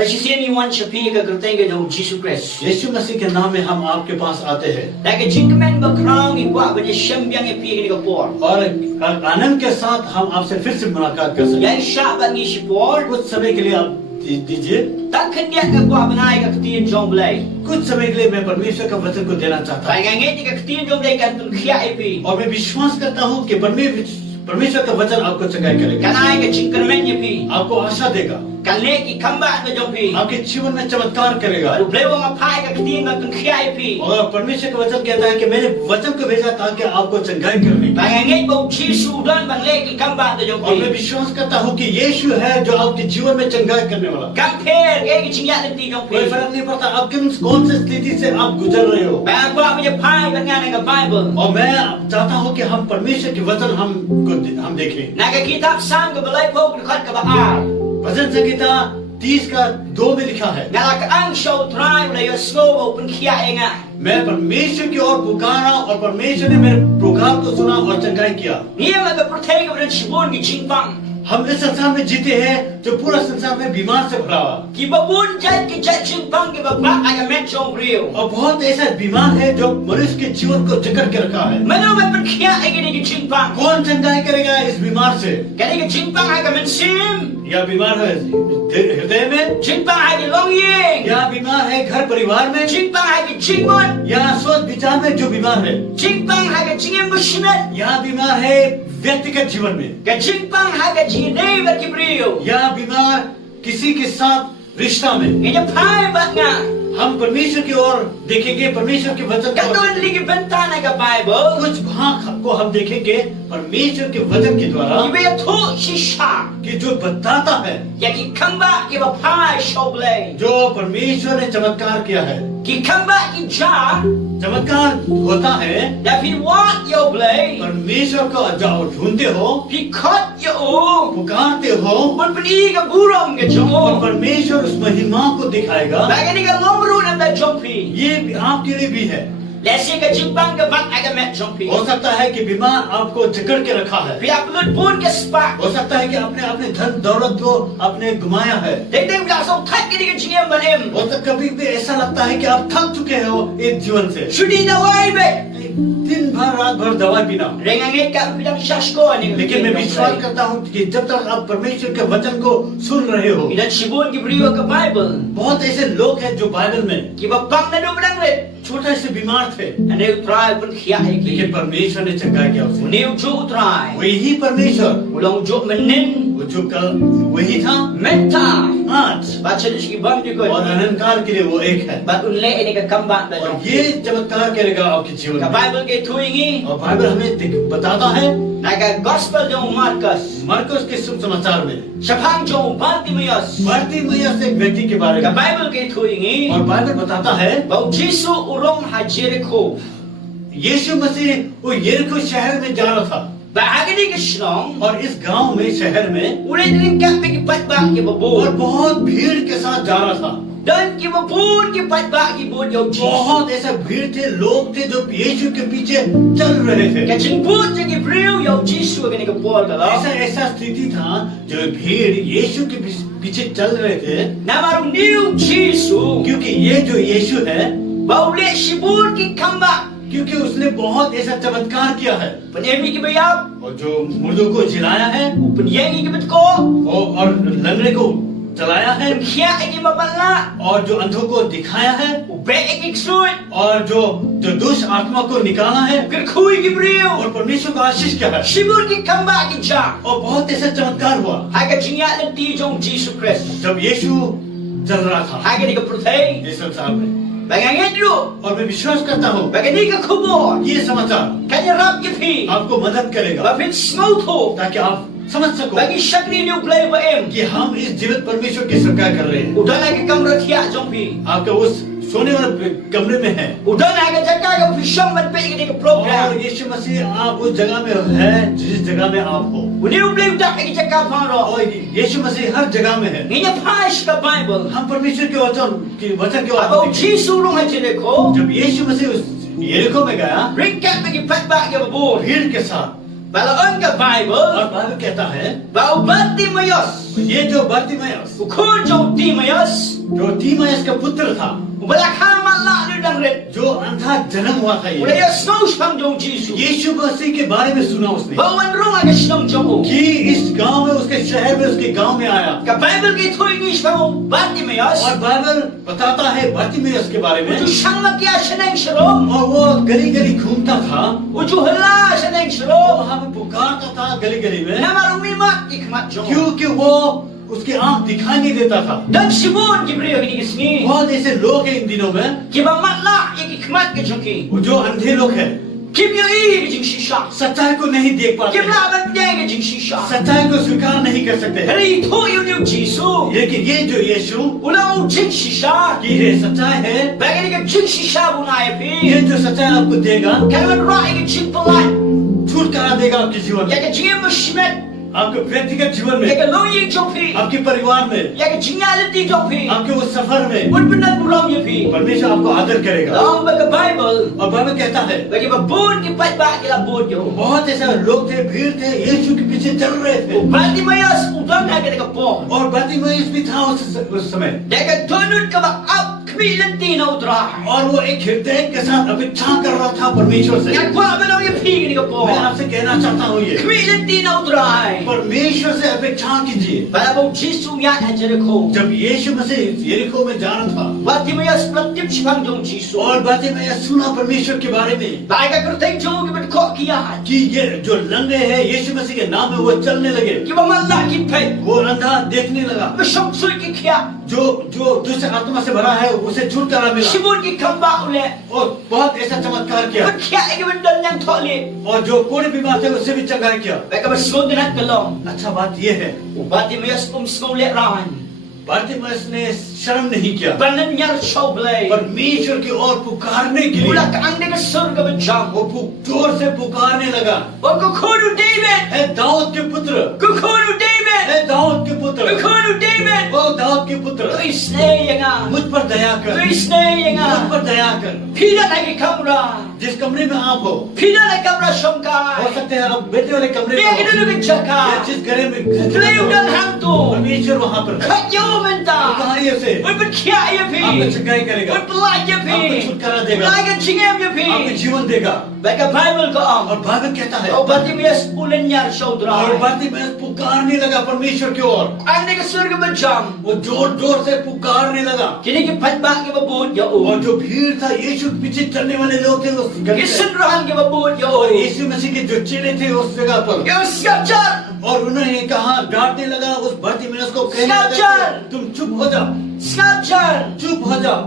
Sasisian shapi ka kerteng ke jong Jesus Christ. यीशु मसीह के नाम में हम आपके पास आते हैं Like a chinkman bakrang ikwa banya shambyang ipi ke por. और आनंद के साथ हम आपसे फिर से मुलाकात कर सकते Yan sha bangi shipor. हैं। कुछ समय के लिए आप दीजिए, Takkan dia ke kwa banai ka ketien jong blai. कुछ समय के लिए मैं परमेश्वर का वचन को देना चाहता हूँ Pai nganget ka ketien jong blai kan tun khia ipi. और मैं विश्वास करता हूँ कि परमेश्वर का वचन आपको चंगाई करेगा, Kanai ka chinkman ipi. आपको आशा देगा, Kan le ki kamba ka jong pi. आपके जीवन में चमत्कार करेगा। Ru blai wang apai ka ketien kan tun khia ipi. और परमेश्वर का वचन कहता है कि मैंने वचन को भेजा ताकि आपको चंगाई करने की। Pai nganget bau Jesus dan bang le ki kamba ka jong और मैं pi. विश्वास करता हूँ कि यीशु है जो आपके जीवन में चंगाई करने वाला। Kam pher ke ki chingya ti jong कोई pi. फर्क नहीं पड़ता आप कौन सी स्थिति से आप गुजर रहे हो। Pai kwa banya pai kan ngan ka Bible. और मैं चाहता हूँ कि हम परमेश्वर के वचन हम देखें। Naga kitab sang ke balai pok dekat ke baar. भजन संहिता 30 का 2 में लिखा है, Ngala ka ang show try na yo slow open kia enga. मैं परमेश्वर की ओर पुकारा और परमेश्वर ने मेरे पुकार को सुना और चंगाई किया। Niya maga protect of the chibun ki jingpang. हम इस संसार में जीते हैं जो पूरा संसार में बीमार से भरा हुआ, Ki babun jat ki jat jingpang ki babak aga met chong rio. और बहुत ऐसा बीमार है जो मनुष्य के जीवन को जकड़ के रखा है। Mano ba pen kia egi ni ki jingpang. कौन चंगाई करेगा इस बीमार से? Kani ki jingpang aga men sim. या बीमार है हृदय में, Jingpang aga long ying. या बीमार है घर परिवार में, Jingpang aga jingmun. या सोच विचार में जो बीमार है, Jingpang aga jingem mushinet. या बीमार है व्यक्तिगत जीवन में, Ka jingpang aga jinei ba ki brio. या बीमार किसी के साथ रिश्ता में। Nginya pai ba nga. हम परमेश्वर की ओर देखेंगे, परमेश्वर के वचन को Katun ligi bentana ka Bible. कुछ भाग को हम देखेंगे परमेश्वर के वचन के द्वारा Ibe thu shisha. कि जो बताता है Ya ki kamba ki ba pai shoble. जो परमेश्वर ने चमत्कार किया है। Ki kamba ki ja. चमत्कार होता है Ya fi wat yo blay. परमेश्वर को जाओ ढूंढते हो, Fi kot yo o. पुकारते हो Mun peni ka burong ke और jo. परमेश्वर उस महिमा को दिखाएगा। Bagani ka lomru na da jompi. ये भी आपके लिए भी है। Lesi ka jimpang ka bak aga met jompi. हो सकता है कि बीमार आपको जकड़ के रखा है, Fi aplut pun ke spak. हो सकता है कि आपने अपने धन दौलत को आपने घुमाया है। Deng deng bila so tak ki ka jingem banem. हो सकता कभी भी ऐसा लगता है कि आप थक चुके हो इस जीवन से, Shudi na wai be. दिन भर रात भर दवा पीना। Renganget ka bilang shashko ani. लेकिन मैं विश्वास करता हूँ कि जब तक आप परमेश्वर के वचन को सुन रहे हो, Ilan shibun ki brio ka Bible. बहुत ऐसे लोग हैं जो बाइबल में Ki ba pang na do belang re. छोटे से बीमार थे, Ane utray pun khia लेकिन ki. परमेश्वर ने चंगाई किया उसे। Uni uju utray. वही परमेश्वर, Ulang uju menin. वो जो कल वही था Menta. आज Baca di segi bang juga. और अनंतकाल के लिए वो एक है। Bat unle ini ke kambang da और jom. ये चमत्कार करेगा आपके जीवन Ka में। Bible ke tu ingi. और बाइबल हमें बताता है Na ka gospel jom Markus. मरकुस के शुभ समाचार में Syapang jom Bartimaeus. बारतिमेयुस से एक व्यक्ति के बारे Ka में, Bible ke tu ingi. और बाइबल बताता है Bau Jisu urung ha Jericho. यीशु मसीह वो यरीको शहर में जा रहा था Bahagi ke shnong. और इस गांव में शहर में Ule din ka pe ki patba ki और babur. बहुत भीड़ के साथ जा रहा था। Dan ki babur ki patba ki bud yo Jisu. बहुत ऐसा भीड़ थे, लोग थे जो यीशु के पीछे चल रहे थे। Ka jingput je ki brio yo Jisu ke ni ka por ka la. ऐसा स्थिति था जो भीड़ यीशु के पीछे चल रहे थे, Na maru new Jisu. क्योंकि ये जो यीशु है, Bau le shibur ki kamba. क्योंकि उसने बहुत ऐसा चमत्कार किया है Penemi ki bayab. और जो मुर्दों को जिलाया है Penyengi ki betko. और लंगड़े को चलाया है Kia ki maballa. और जो अंधों को दिखाया है Ube ki ksui. और जो दुष्ट आत्मा को निकाला है Gerkhui ki brio. और परमेश्वर को आशीष किया है Shibur ki kamba ki ja. और बहुत ऐसा चमत्कार हुआ Haga jingat le di jong Jesus Christ. जब यीशु चल रहा था Haga ni ka protei. इस संसार में। Baganget lu. और मैं विश्वास करता हूँ Bagani ka kubur. ये समाचार Kanya rap ki phi. आपको मदद करेगा Bafit smout ho. ताकि आप समझ सको Bagi shakri ni uplay ba em. कि हम इस जीवित परमेश्वर की सरकार कर रहे हैं। Udah na ki kamra thia jong phi. आपके उस सोने वाले कमरे में है Udah na ka jaka ka phi sham ban pe ki ka और program. यीशु मसीह आप उस जगह में है जिस जगह में आप हो Uni uplay udah ki jaka pharo. और यीशु मसीह हर जगह में है। Nginya phash ka Bible. हम परमेश्वर के वचन के Abo वास्ते Jisu rung ha jele ko. जब यीशु मसीह उस यरीको में गया Ring kat pe ki pat ba ki babur. भीड़ के साथ Kalau engkau Bible, और बाइबल कहता है bahwa Bartimaeus, ये जो बर्तिमेयुस ukun jauh Timaeus, जो तीमायस का पुत्र था, belakang malak dia dan red. जो अंधा जन्म हुआ था, Udah ये ya snow sang jauh Jesus. यीशु मसीह के बारे में सुना उसने Bawan rumah ke snow jauh. कि इस गांव में, उसके शहर में, उसके गांव में आया। Ke Bible ke itu ini sang Bartimaeus. और बाइबल बताता है बर्तिमेयुस के बारे में, Uju sang makia seneng serom. और वो गली गली घूमता था, Uju hela seneng वो serom. वहां पे पुकारता था गली गली में, Nama rumimak ikmat jauh. क्योंकि वो उसकी आंख दिखाई नहीं देता था। Dan sibun ke beliau ini ke sini. बहुत ऐसे लोग हैं इन दिनों में, Ke mamak ik ikmat ke jengki. वो जो अंधे लोग हैं, Kim yo i ke jeng sisa. सच्चाई को नहीं देख पाते, Kim la ban dia ke jeng sisa. सच्चाई को स्वीकार नहीं कर सकते। Hari itu yo ni Jesus. लेकिन ये जो यीशु Ulau jeng sisa. की है सच्चाई है, Bagi ni ke jeng sisa bunai pi. ये जो सच्चाई आपको देगा, Kalau rai ke jeng pelai. छुटकारा देगा आपके जीवन Ya में, ke jeng musmet. आपके व्यक्तिगत जीवन Ya में, ke loyi jopi. आपके परिवार में, Ya ke jeng alati jopi. आपके उस सफर में Un benar pulau ye pi. परमेश्वर आपको आदर करेगा। Dalam baca Bible. और बाइबल कहता है Bagi babun ki pat ba ke la bud yo. बहुत ऐसे लोग थे, भीड़ थे, यीशु के पीछे चल रहे थे, Bartimaeus udang na ke ka po. और बर्तिमेयुस भी था उस समय, Dia ke donut ke ba up kemilan tina utrai. और वो एक हृदय के साथ अपेक्षा कर रहा था परमेश्वर से। Ya kwa benar ye pi ke ka po. मैं आपसे कहना चाहता हूँ ये, Kemilan tina utrai. परमेश्वर से अपेक्षा कीजिए। Pada bau Jesus ya na Jericho. जब यीशु मसीह यरीको में जा रहा था Bartimaeus pratip sipang jong Jesus. और बर्तिमेयुस सुना परमेश्वर के बारे में Baik ka kerteng jong ke bet kok kiahan. कि ये जो लंगड़े हैं यीशु मसीह के नाम में वो चलने लगे, Ki ba malak ki pe. वो अंधा देखने लगा, Ba shok sul ki kia. जो जो दुष्ट आत्मा से भरा है उसे छुटकारा मिला, Sibun ki kamba ule. और बहुत ऐसा चमत्कार किया, Ba kia ke bendal yang thole. और जो कोई बीमार थे उससे भी चंगाई किया। Baik ka ba smod na kalong. अच्छा बात ये है, Bartimaeus smole rahan. बर्तिमेयुस ने शर्म नहीं किया, Banan nyar show blay. परमेश्वर की ओर पुकारने के लिए Mula ka ang ke surga ba jam. वो जोर से पुकारने लगा, Wa ko khodu David. हे दाऊद के पुत्र, Ko khodu David. हे दाऊद के पुत्र, Ko khodu David. वो दाऊद के पुत्र, Tu isne yang ah. मुझ पर दया कर, Tu isne yang मुझ ah. पर दया कर। Pila lagi kamera. जिस कमरे में आप हो Pila lagi kamera songkai. सकते हैं आप बैठे वाले कमरे में Dia हो, kita duduk या jaka. जिस घरे में Beliau dan hantu. परमेश्वर वहाँ पर Kat yo menta. कार्य से Oi berkia ya pi. आपको चंगाई करेगा, Oi pelaj ya pi. आपको छुटकारा देगा, Pelaj ke cingem ya pi. आपको जीवन देगा। Baca Bible ko am. और बाइबल कहता है, Oh Bartimaeus ulen nyar और saudara. बर्तिमेयुस पुकारने लगा परमेश्वर की ओर, Ande ke surga berjam. वो जोर जोर से पुकारने लगा, Kini ke patbak ke babut ya और o. जो भीड़ था यीशु के पीछे चलने वाले लोग थे उस गली में, Kesendrahan ke babut ya o. और यीशु मसीह के जो चेले थे उस जगह पर, Ya skajar. और उन्होंने कहा, डांटने लगा उस बर्तिमेयुस को, कहने लगा Skajar. कि तुम चुप हो जाओ, Skajar. चुप हो जाओ।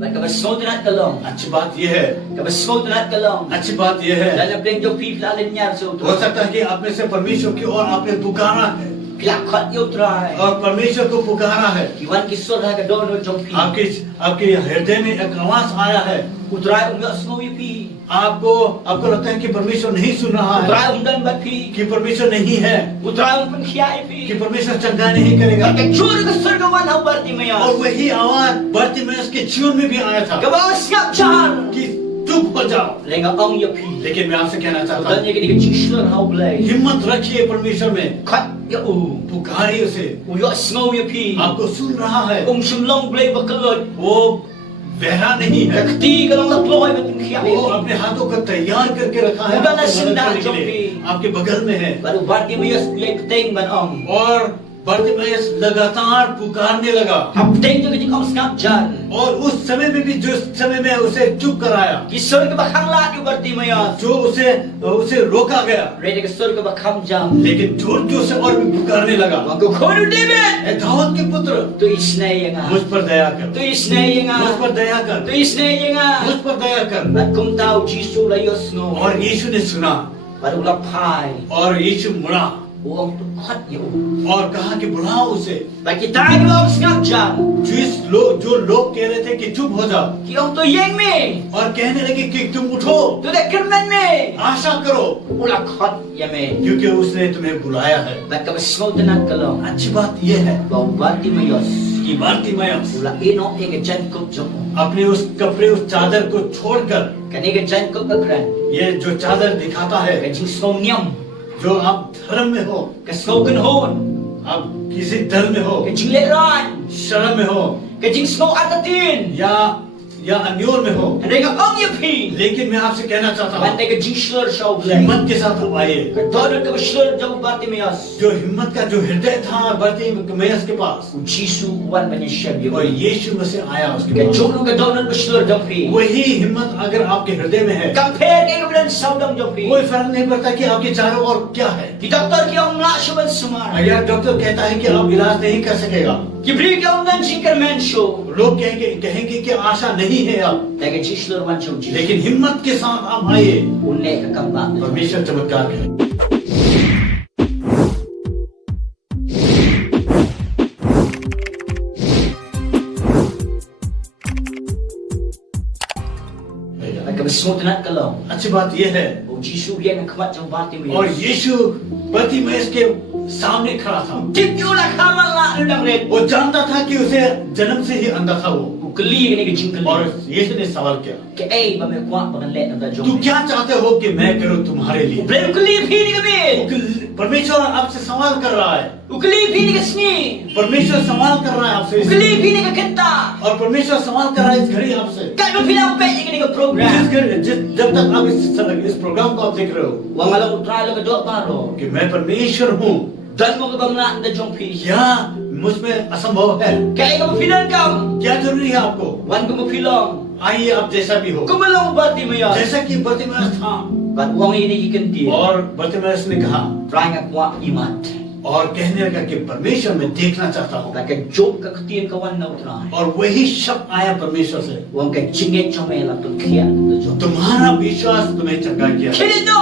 Baca bersaudara kalong. अच्छी बात यह है, Ka bersaudara kalong. अच्छी बात यह है, Dalam bleng jo pi pelalen nyar हो saudara. सकता है कि आप में से परमेश्वर की ओर आपने पुकारा है Kelakot yo try. और परमेश्वर को पुकारा है, Kiwan ki surga ke dono jong pi. आपके आपके हृदय में एक आवाज आया है, Utrai unga snow ya pi. आपको आपको लगता है कि परमेश्वर नहीं सुन रहा है, Utrai undan bat pi. कि परमेश्वर नहीं है, Utrai ung khia ya कि pi. परमेश्वर चंगा नहीं करेगा। Baca cur ke surga wan hau और Bartimaeus. वही आवाज बर्तिमेयुस के जीवन में भी आया था Ke bawa siap jar. कि चुप हो जाओ। Lenga ong ya pi. लेकिन मैं आपसे कहना चाहता Dan हूँ, ye ke ni chisler hau blay. हिम्मत रखिए परमेश्वर में, Kat ya u. पुकारिए उसे, Uyo snow ya pi. आपको सुन रहा है, Shimlong blay bakalot. वो बहरा नहीं है, Kakti kalong latloy batin khia वो ya pi. अपने हाथों को तैयार करके रखा है, उड़ाना आपको मदद सिंदा करने के लिए, आपके बगल में है। Baru Bartimaeus blay peteng ban ong. और बर्तिमेयुस लगातार पुकारने लगा, Hapteng jo ke jing ong skap jar. और उस समय में भी जो समय में उसे चुप कराया, Ki surga bakhang la ni Bartimaeus. जो उसे रोका गया, Rede ke surga bakhang jam. लेकिन जोर जोर से और भी पुकारने लगा, Waku khodu David. ए दाऊद के पुत्र, Tu isne yang मुझ ah. पर दया कर, Tu isne yang मुझ ah. पर दया कर, Tu isne yang मुझ ah. पर दया कर। At kung tao Jisu la yosno. और यीशु ने सुना, Baru lapai. और यीशु मुड़ा Uang tu hot yo. और कहा कि बुलाओ उसे। Bagi tayo ong skap jar. जो लोग कह रहे थे कि चुप हो जाओ, Ki ong tu yang me. और कहने लगे कि तुम उठो, Tu dek kermen me. आशा करो, Ulak hot ya me. क्योंकि उसने तुम्हें बुलाया है। Baka besngo tenan kalong. अच्छी बात यह है Bau Bartimaeus. कि बर्तिमेयुस Ula ino ege jan kup jomo. अपने उस कपड़े, उस चादर को छोड़कर, Kani ge jan kup akran. ये जो चादर दिखाता है, Ke jing snom nyam. जो आप धर्म में हो, Kasnoken hon. आप किसी धर्म में हो, Kajing ran. शर्म में हो, Kajing snow atatin. या अन्योर में हो, And they got on your pin. लेकिन मैं आपसे कहना चाहता When हूँ they got G-slur show play. हिम्मत के साथ आप आइए। Kadodot ka slur jauh bati miyas. जो हिम्मत का जो हृदय था बर्तिमेउस के पास, Jisu wan manisya और biyo. यीशु मसीह आया उसके Kaya पास। jokno ka donut ka slur jauh pri. वही हिम्मत अगर आपके हृदय में है, Compare kay kemudian saudang jauh pri. कोई फर्क नहीं पड़ता कि आपके चारों ओर क्या है। Di doktor ki ang naksuban sumar. अगर डॉक्टर कहता है कि आप इलाज नहीं कर सकेगा, Kibri ki ang nanjikar men show. लोग कहेंगे कि आशा नहीं है अब, Lagi G-slur wan jauh Jisu. लेकिन हिम्मत के साथ आप आइए, Unne ka kambak. परमेश्वर चमत्कार करे। Nagkabasmutan ka lang. अच्छी बात यह है, O Jisu yan ang kamat jauh bati mo. और यीशु बर्तिमेउस के सामने खड़ा था। Tip yun na kamal na nang red. वो जानता था कि उसे जन्म से ही अंधा था वो, Ukali ka ni kajing और kali. यीशु ने सवाल किया, Kaya ay ba may kuwak pa ng let ng तू dadyong. क्या चाहते हो कि मैं करूं तुम्हारे लिए? Ublay ukali pini kami. परमेश्वर आपसे सवाल कर रहा है, Ukali pini kasni. परमेश्वर सवाल कर रहा है आपसे, Ukali pini ka kita. और परमेश्वर सवाल कर रहा है इस घड़ी आपसे। Kaya mo pinapay ka ni ka program. जब तक आप इस प्रोग्राम को आप देख रहे हो Wang alam utralo ka doon paro. कि मैं परमेश्वर हूँ, Dan mo ka bang na ng dadyong pini. क्या मुझ में असंभव है? Kaya ka mo pinan ka. क्या जरूरी है आपको? Wan ko mo pilong. आइए आप जैसा भी हो, Kumalong bati mo yan. जैसा कि बर्तिमेउस था, Ba't wang inikikanti? और बर्तिमेउस ने कहा Try nga kuwak imat. और कहने लगा कि परमेश्वर मैं देखना चाहता हूँ, Like a joke ka katiyan ka wan na utray. और वही शब्द आया परमेश्वर से, Wang ka jingit siya may laptop kaya ng dadyong. तुम्हारा विश्वास तुम्हें चंगा किया, Kilino!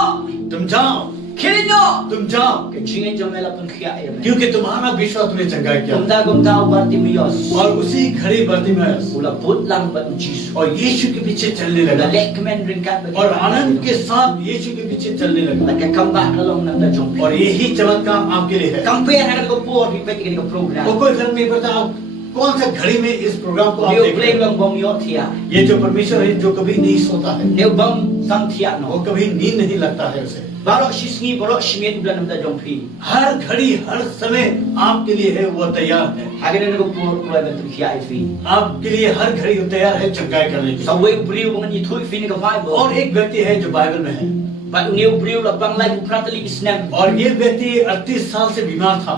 तुम जाओ, Kilino! तुम जाओ, Ka jingit siya may laptop kaya yan. क्योंकि तुम्हारा विश्वास तुम्हें चंगा किया। Gumda bati mo yos. और उसी घड़ी बर्तिमेउस Ula put lang ba't ng Jisu. और यीशु के पीछे चलने लगा, Dalek men rin ka ba't और आनंद के साथ यीशु के पीछे चलने लगा। Nagkakambak na lang ng dadyong. और यही चमत्कार आपके लिए है। Kampuyan na ka po, pipet ka वो program. कोई फर्क नहीं पड़ता आप कौन सा घड़ी में इस प्रोग्राम को आप Niyo देख रहे play हैं। lang bang yot hiya. ये जो परमेश्वर है जो कभी नहीं सोता है, Niyo bang sang tiya वो no. कभी नींद नहीं लगता है उसे। Barok sisngi, barok simit ulan ng dadyong pi. हर घड़ी हर समय आपके लिए है, वो तैयार है। Hagin na nagpuro ba't ng kaya ifi. आपके लिए हर घड़ी वो तैयार है चंगाई करने की। Sa way briw mga ito ifi ni ka Bible. और एक व्यक्ति है जो बाइबल में है, Ba't niyo briw la bang life pratali isnem. और ये व्यक्ति 38 साल से बीमार था,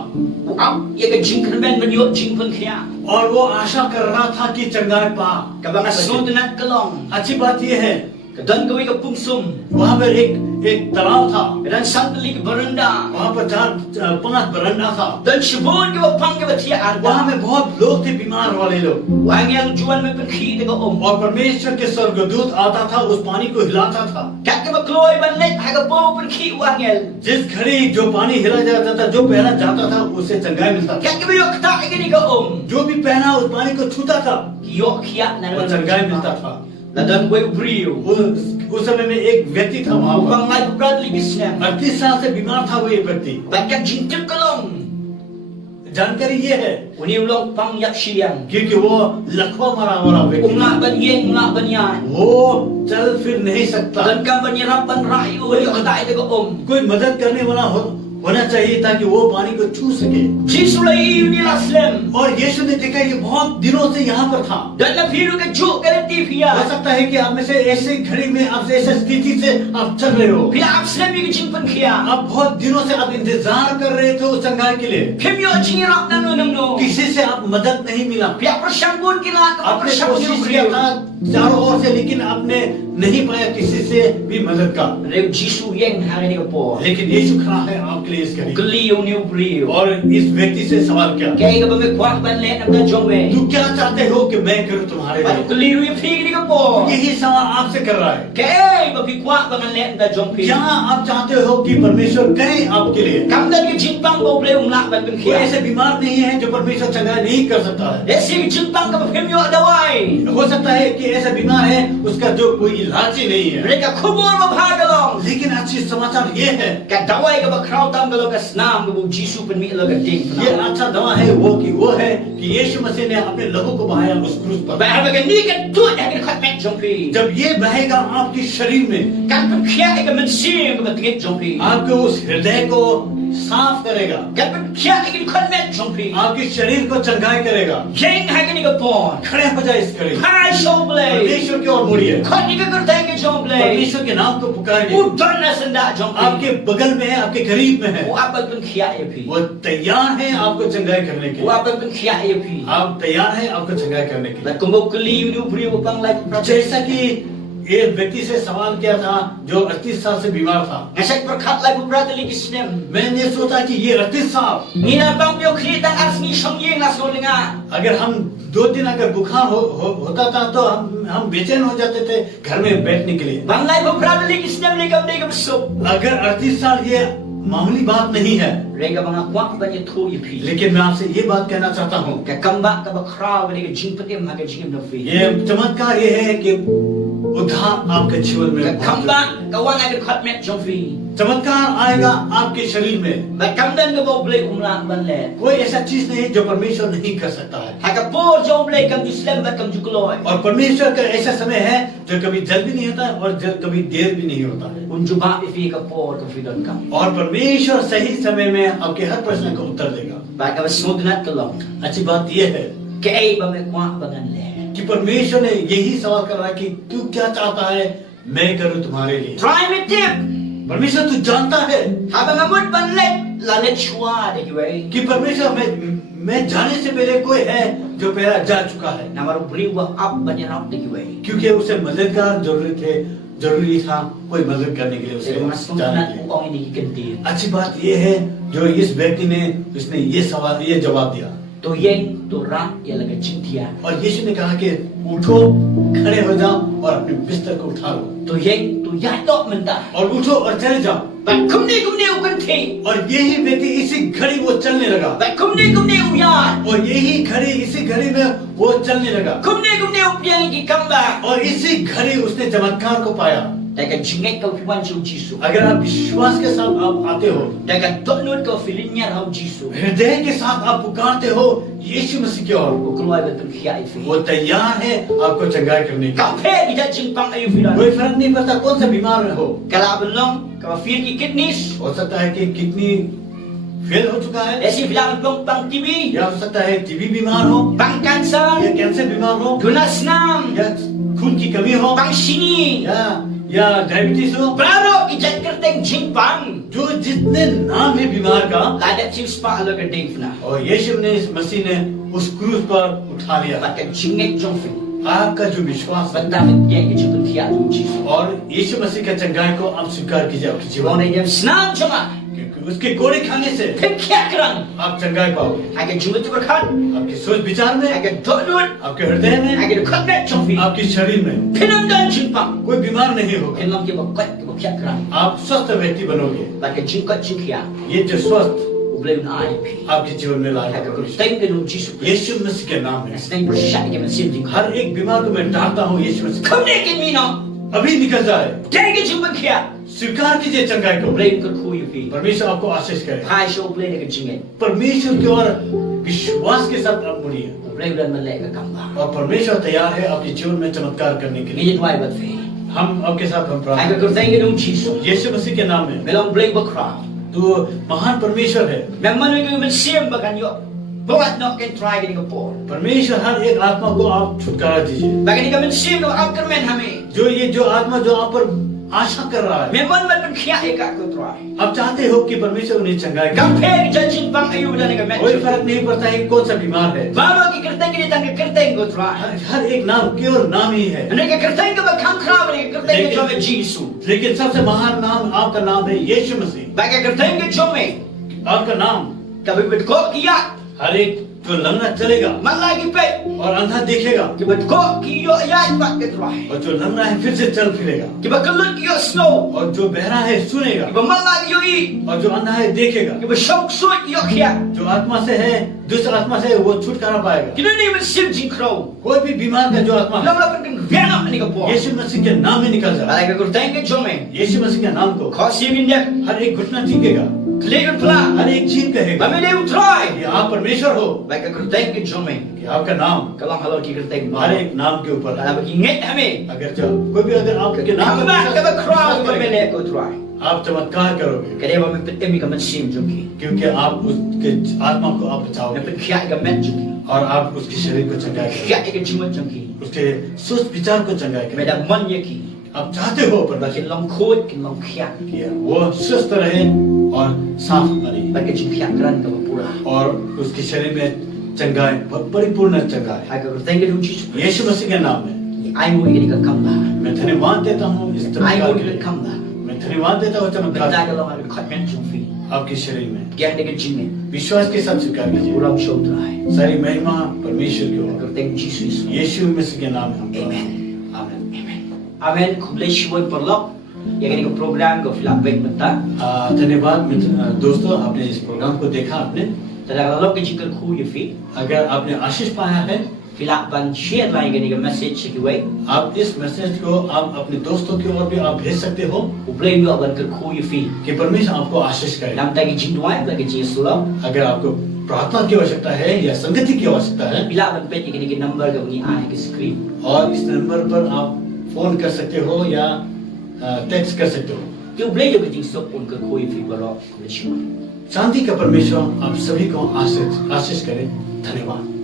Iya ka jingkan men man yot jingpan kaya. और वो आशा कर रहा था कि चंगाई पा। Kabang asunod na kalong. अच्छी बात ये है, Kadan gawin ka pungsum. वहाँ पर एक तालाब था, Kadan sandali ka baranda. वहाँ पर 4-5 बरंडा था, Dan sibon ka pang ka tiya वहाँ arda. में बहुत लोग थे, बीमार वाले लोग। Wang yang juan may pankita ka और परमेश्वर के स्वर्गदूत आता था, उस पानी को हिलाता था। Kaya ka makloy banlet haga po pankit wang el. जिस घड़ी जो पानी हिला जाता था, जो पहना जाता था, उसे चंगाई मिलता था। Kaya ka mayok tayo ka ni ka जो भी पहना उस पानी को छूता था, Kiyok kiya na वो naman चंगाई मिलता था। Ladan way briw. उस समय में एक व्यक्ति था वहाँ पर, Upang life Bradley isnem. 38 साल से बीमार था वो ये व्यक्ति। Ba't ka jingkan kalong. जानकारी ये है Uniulong pang yak siyang. क्योंकि वो लकवा मरा वाला व्यक्ति Kung था। nga ban yen, kung nga ban yan. वो चल फिर नहीं सकता। Dan ka ban yarapan rayo. Yung tayo ka कोई मदद करने वाला होना चाहिए ताकि वो पानी को छू सके। Jisu lay nila slem. और यीशु ने देखा ये बहुत दिनों से यहाँ पर था। Dan na firu ka juk ka हो tifiya. सकता है कि आप में से ऐसे घड़ी में आप ऐसे स्थिति से आप चल रहे हो, Pina slem yung jingpan kiya. आप बहुत दिनों से आप इंतजार कर रहे थे उस चंगाई के लिए, Kim yo chingirap na nunang no. किसी से आप मदद नहीं मिला। Pia prasyambun kila ka आपने prasyambun कोशिश yung किया briw. था चारों ओर से, लेकिन आपने नहीं पाया किसी से भी मदद का। Reo Jisu yen hari ni ka po. लेकिन यीशु खड़ा है आपके लिए इस घड़ी। Gali yung niyo briw. और इस व्यक्ति से सवाल किया, Kaya ka ba may kwak banlet ng dadyong we. तू क्या चाहते हो कि मैं करूं तुम्हारे Ba't लिए? gali yung fig ni ka po. यही सवाल आपसे कर रहा है। Kaya ba bikwak banlet ng dadyong pi. क्या आप चाहते हो कि परमेश्वर करे आपके लिए? Kamdan ka jingpang ba ble umlak ban कोई kiya. ऐसे बीमार नहीं है जो परमेश्वर चंगाई नहीं कर सकता है। Esi ka jingpang ka ba kim yo adaway. हो सकता है कि ऐसा बीमार है उसका जो कोई इलाज ही नहीं है। Mereka kubur ba pagalong. लेकिन अच्छी समाचार ये है, Ka daway ka ba kraw tam ka lo ka snam ka bu Jisu pen mi lo ka ding. ये अच्छा दवा है वो है कि यीशु मसीह ने अपने लहू को बहाया उस क्रूस पर। Ba ba ka ni ka tu ya ka khat mek trong phi. जब ये बहेगा आपके शरीर में, Kan berkhia ke mensim ke tingit trong phi. आपके उस हृदय को साफ करेगा, Kan berkhia ke konven trong phi. आपके शरीर को चंगाई करेगा। Jeng hai ke ni ke pon. खड़े हो जाए इस घड़ी, Hai shong blai. परमेश्वर की ओर मुड़िए, Kon ni ke kerteng ke trong blai. परमेश्वर के नाम को पुकारिए। Udan na senda trong phi. आपके बगल में है, आपके करीब में है, Wo apa pun khia ye phi. वो तैयार है आपको चंगाई करने के Wo लिए। apa pun khia ye phi. आप तैयार है आपको चंगाई करने के लिए। Dan kumbau keli ni beri upang lai. जैसा कि एक व्यक्ति से सवाल किया था जो 38 साल से बीमार था, Ngasai perkat lai beberapa kali kisnem. मैंने सोचा कि ये 38 साल Ni na bang bio krita ars ni shong yeng na so lenga. अगर हम 2 दिन अगर बुखार होता था तो हम बेचैन हो जाते थे घर में बैठने के लिए। Bang lai beberapa kali kisnem ni kam dei ke besuk. अगर 38 साल ये मामूली बात नहीं है, Rega bang akuak banyak thu ye phi. लेकिन मैं आपसे ये बात कहना चाहता हूँ, Ka kambak ka bakraw ni ke jing petim ha ke jing na phi. ये चमत्कार ये है कि उद्धार आपके जीवन में Ka पहुंचे। kambak ka wan ag khat met jong phi. चमत्कार आएगा आपके शरीर में। Ba kamdan ke bo blai umlang ban le. कोई ऐसा चीज नहीं जो परमेश्वर नहीं कर सकता है, Ha ka por jong blai kam Islam ba kam jukloi. और परमेश्वर का ऐसा समय है जो कभी जल्द भी नहीं होता और कभी देर भी नहीं होता है। Unjuba fi ka por ka fi don kam. और परमेश्वर सही समय में आपके हर प्रश्न का उत्तर देगा। Ba ka smudnat ka long. अच्छी बात यह है Ke ai ba me kwak bangan le. कि परमेश्वर ने यही सवाल कर रहा है कि तू क्या चाहता है मैं करूं तुम्हारे लिए। Try me tip. परमेश्वर तू जानता है Ha ba ngamut ban le la le chua de ki wei. कि परमेश्वर मैं जाने से पहले कोई है जो पहला जा चुका है, Na maru beri wa up banyak rap de ki wei. क्योंकि उसे मददगार जरूरी था कोई मदद करने के लिए Saya उसे masuk जाने nak के लिए। orang ini ganti. अच्छी बात यह है जो इस व्यक्ति ने उसने ये जवाब दिया Tu yeng tu rak ya laga cintia. और यीशु ने कहा कि उठो, खड़े हो जाओ और अपने बिस्तर को उठा लो Tu yeng tu ya dok mentah. और उठो और चले जाओ। Ba kumni ukan thi. और यही व्यक्ति इसी घड़ी वो चलने लगा Ba kumni uyan. और यही घड़ी इसी घड़ी में वो चलने लगा Kumni upyang ki kamba. और इसी घड़ी उसने चमत्कार को पाया। Daga jingek kau tuan Yesus Jisu. अगर आप विश्वास के साथ आप आते हो, Daga donut kau filinya hau Jisu. हृदय के साथ आप पुकारते हो यीशु मसीह की ओर, Ku keluar betul khia ifi. वो तैयार है आपको चंगाई करने के Kau लिए। pe ida jingpang ayu filan. कोई फर्क नहीं पड़ता कौन सा बीमार हो Kalau belum kau fir ki kidneys. हो सकता है कि किडनी फेल हो चुका है, Esi bilang bang TB. या हो सकता है टीबी बीमार हो, Bang kanser. या कैंसर बीमार हो, Gunas nam. या खून की कमी हो, Bang sini. या डायबिटीज हो। Baru ijat kerteng jingpang. जो जितने नाम है बीमार का, Ladat si spa lo ke devna. और यीशु ने इस मसीह ने उस क्रूस पर उठा लिया। Pakai jingek jongfi. आपका जो विश्वास है Benda yang jepun khia tu Jisu. और यीशु मसीह का चंगाई को आप स्वीकार कीजिए आपके जीवन Orang में, yang senang cuma. क्योंकि उसके गोली खाने से Khia kerang. आप चंगाई पाओगे। Agak jumpa tu berkat. आपके सोच विचार में, Agak donut. आपके हृदय में, Agak dekat net jongfi. आपके शरीर में Pinam dan jingpang. कोई बीमार नहीं होगा। Kenam dia berkat ke khia kerang. आप स्वस्थ व्यक्ति बनोगे। Pakai jingkat jingkia. ये जो स्वस्थ Boleh naik. आपके जीवन में लाएगा Agak परमेश्वर। kerteng ke dalam Jisu. यीशु मसीह के नाम में Senang bersyak yang mesin jingkat. हर एक बीमार को मैं डांटता हूँ यीशु मसीह। Kau ni ke mino. अभी निकल जाए, Jangan jumpa khia. स्वीकार कीजिए चंगाई को। Boleh ke kuyu fi. परमेश्वर आपको आशीष करे। Hai show boleh dekat jingek. परमेश्वर की ओर विश्वास के साथ आप मुड़िए Boleh dan melek ke kambang. और परमेश्वर तैयार है आपके जीवन में चमत्कार करने के लिए। Ini dua buat fi. हम आपके साथ हम प्रार्थना Agak kerteng ke dalam Jisu. यीशु मसीह के नाम में। Melang boleh berkrah. तो महान परमेश्वर है। Memang itu mesin bahkan yo. Buat nak kan try ke Singapore. परमेश्वर हर एक आत्मा को आप छुटकारा दीजिए। Bahkan ini mesin kau outkerman hame. जो आत्मा जो आप पर आशा कर रहा है, Memang macam khia eka kau try. आप चाहते हो कि परमेश्वर उन्हें चंगाई करे। Kampeng jajin bang ayu dan dengan कोई match. फर्क नहीं पड़ता है कौन सा बीमार है। Baru ki kerteng ni tang kerteng kau try. हर एक नाम केवल नाम ही है, Mereka kerteng ke bakang krab ni kerteng ke jome Jisu. लेकिन सबसे महान नाम आपका नाम है यीशु मसीह। Bahkan kerteng ke jome. आपका नाम Kau betul kia. हर एक जो लंगड़ा चलेगा Man lagi pe. और अंधा देखेगा Ki betul ki yo ayat pak ke try. और जो लंगड़ा है फिर से चल फिरेगा Ki bekelut ki yo snow. और जो बहरा है सुनेगा Ki man lagi yo i. और जो अंधा है देखेगा। Ki besyok suit ki yo kia. जो आत्मा से है दूसरा आत्मा से वो छुटकारा पाएगा। Kita ni mesin jingkrau. कोई भी बीमार का जो आत्मा है Lam lapan kan viana ni ka bo. यीशु मसीह के नाम में निकल जा। Bala ka kurteng ke jome. यीशु मसीह के नाम को Kho sibin dek. हर एक घुटना चीखेगा, Kleun pla. हर एक चीज कहेगा Bami de utrai. कि आप परमेश्वर हो, Bala ka kurteng ke jome. कि आपका नाम Kalam halal ki kurteng हर ba. एक नाम के ऊपर है। Bala ki nget hame. अगर जब कोई भी अगर आपके नाम Come पर back to the cross विश्वास bami करेगा, ne ko utrai. आप चमत्कार करोगे, Kade bami pet emi ka matsim jumki. क्योंकि आप उसके आत्मा को आप Ne बचाओगे pet khya ka met jumki. और आप उसके शरीर को चंगाई करोगे, Khya ka jimat jumki. उसके सोच विचार को चंगाई Me करोगे। da man yaki. आप चाहते हो Ba परमेश्वर kin long khot kin long khya. कि वो स्वस्थ रहे और साफ बने Ba ka jim khya kran ka pura. और उसके शरीर में चंगाई, परिपूर्ण चंगाई Hai ka kurteng ke Jesus. यीशु मसीह के नाम में Ai mo ni ka kam ba. मैं धन्यवाद देता हूँ इस Ai चमत्कार mo के ni लिए। ka kam ba. मैं धन्यवाद देता हूँ Ba चमत्कार da के ka लिए। long ka khot men jumfi. आपके शरीर में Gyan de ka jime. विश्वास के साथ स्वीकार कीजिए। Uram show trai. सारी महिमा परमेश्वर की ओर, Kurteng Jesus. यीशु मसीह के नाम में हम Amen. आमीन। Amen. Kublai shibon perlok. Ya kini ka program ko filak baik benta. धन्यवाद मित्र दोस्तों, आपने इस प्रोग्राम को देखा। आपने Tada lalok ka jikal khu ye fi. अगर आपने आशीष पाया है, Filak ban share lai kini ka message sa kiway. आप इस मैसेज को आप अपने दोस्तों की ओर भी आप भेज सकते हो Ublai yo ban ka khu ye fi. कि परमेश्वर आपको आशीष करे। Nam tagi jingwai lagi jisulam. अगर आपको प्रार्थना की आवश्यकता है या संगति की आवश्यकता है, Bila ban pet kini ka number ka bunyi ah ka screen. और इस नंबर पर आप फोन कर सकते हो या टेक्स्ट कर सकते हो। Ti ublai yo ka jing sok un ka khu ye fi balok kublai shibon. शांति का परमेश्वर आप सभी को आशीष करे। धन्यवाद।